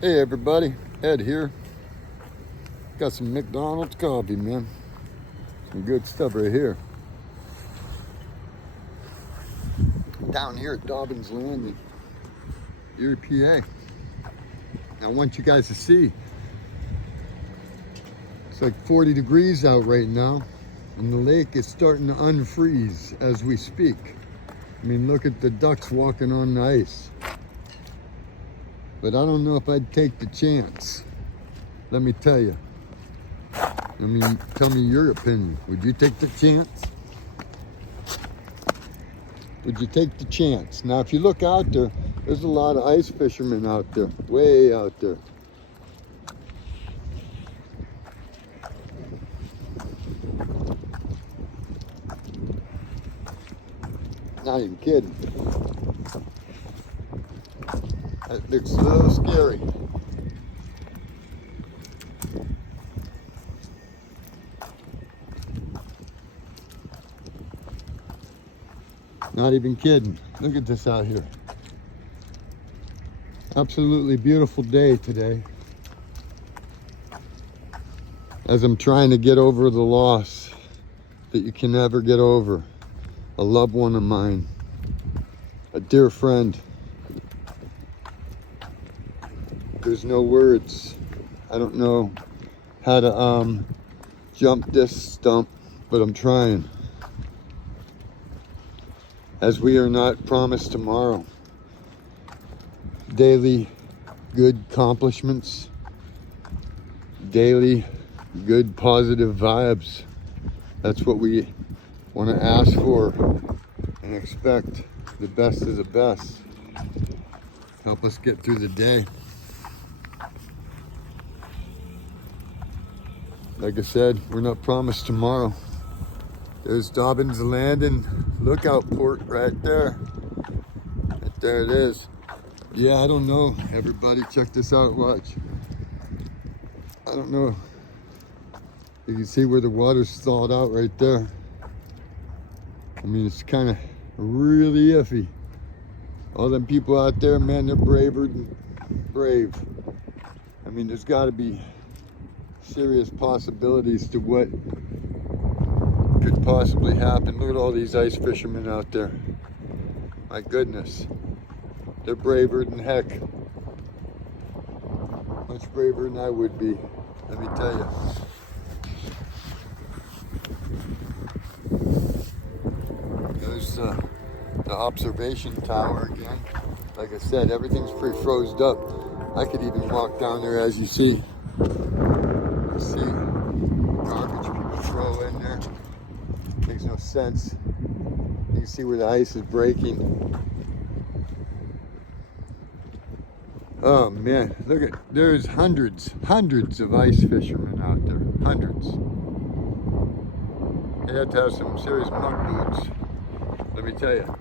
Hey everybody, Ed here. Got some McDonald's coffee, man. Some good stuff right here. Down here at Dobbins Landing, Erie, PA. I want you guys to see. It's like 40 degrees out right now, and the lake is starting to unfreeze as we speak. I mean, look at the ducks walking on the ice. But I don't know if I'd take the chance. Let me tell you. I mean, tell me your opinion. Would you take the chance? Would you take the chance? Now, if you look out there, there's a lot of ice fishermen out there, way out there. Not even kidding. That looks a little scary. Not even kidding. Look at this out here. Absolutely beautiful day today. As I'm trying to get over the loss that you can never get over. A loved one of mine. A dear friend. There's no words. I don't know how to jump this stump, but I'm trying. As we are not promised tomorrow. Daily good accomplishments. Daily good positive vibes. That's what we want to ask for and expect. The best of the best. Help us get through the day. Like I said, we're not promised tomorrow. There's Dobbins Landing lookout port right there. Right there it is. Yeah, I don't know, everybody. Check this out, watch. I don't know. You can see where the water's thawed out right there. I mean, it's kind of really iffy. All them people out there, man, they're braver than brave. I mean, there's got to be serious possibilities to what could possibly happen. Look at all these ice fishermen out there. My goodness. They're braver than heck. Much braver than I would be, let me tell you. There's the observation tower again. Like I said, everything's pretty frozen up. I could even walk down there, as you see. You see garbage people throw in there. Makes no sense. You can see where the ice is breaking. Oh man, look at, there's hundreds of ice fishermen out there. Hundreds. They have to have some serious muck boots, let me tell you.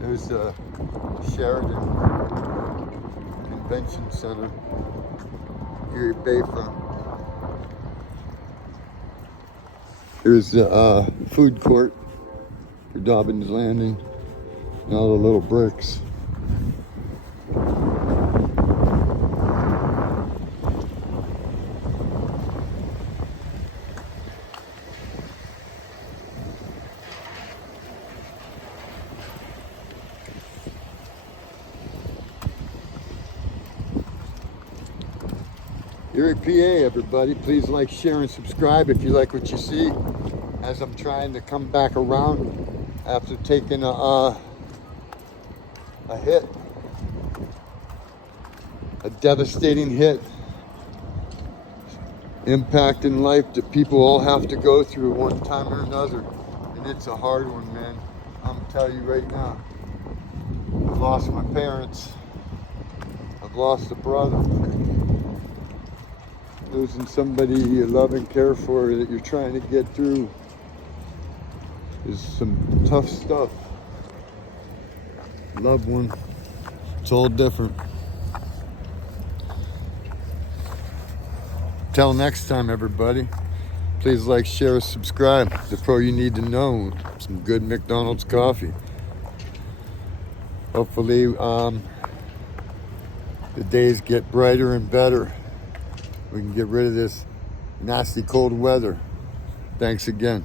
There's the Sheridan Convention Center, Erie Bayfront. Here's the food court for Dobbins Landing and all the little bricks. Erie, PA, everybody. Please like, share, and subscribe if you like what you see. As I'm trying to come back around after taking a hit, a devastating hit, impacting life that people all have to go through one time or another. And it's a hard one, man. I'm telling you right now. I've lost my parents. I've lost a brother. Losing somebody you love and care for that you're trying to get through is some tough stuff. Loved one, it's all different. Till next time, everybody, Please like, share, subscribe. The pro you need to know. Some good McDonald's coffee. Hopefully the days get brighter and better. We can get rid of this nasty cold weather. Thanks again.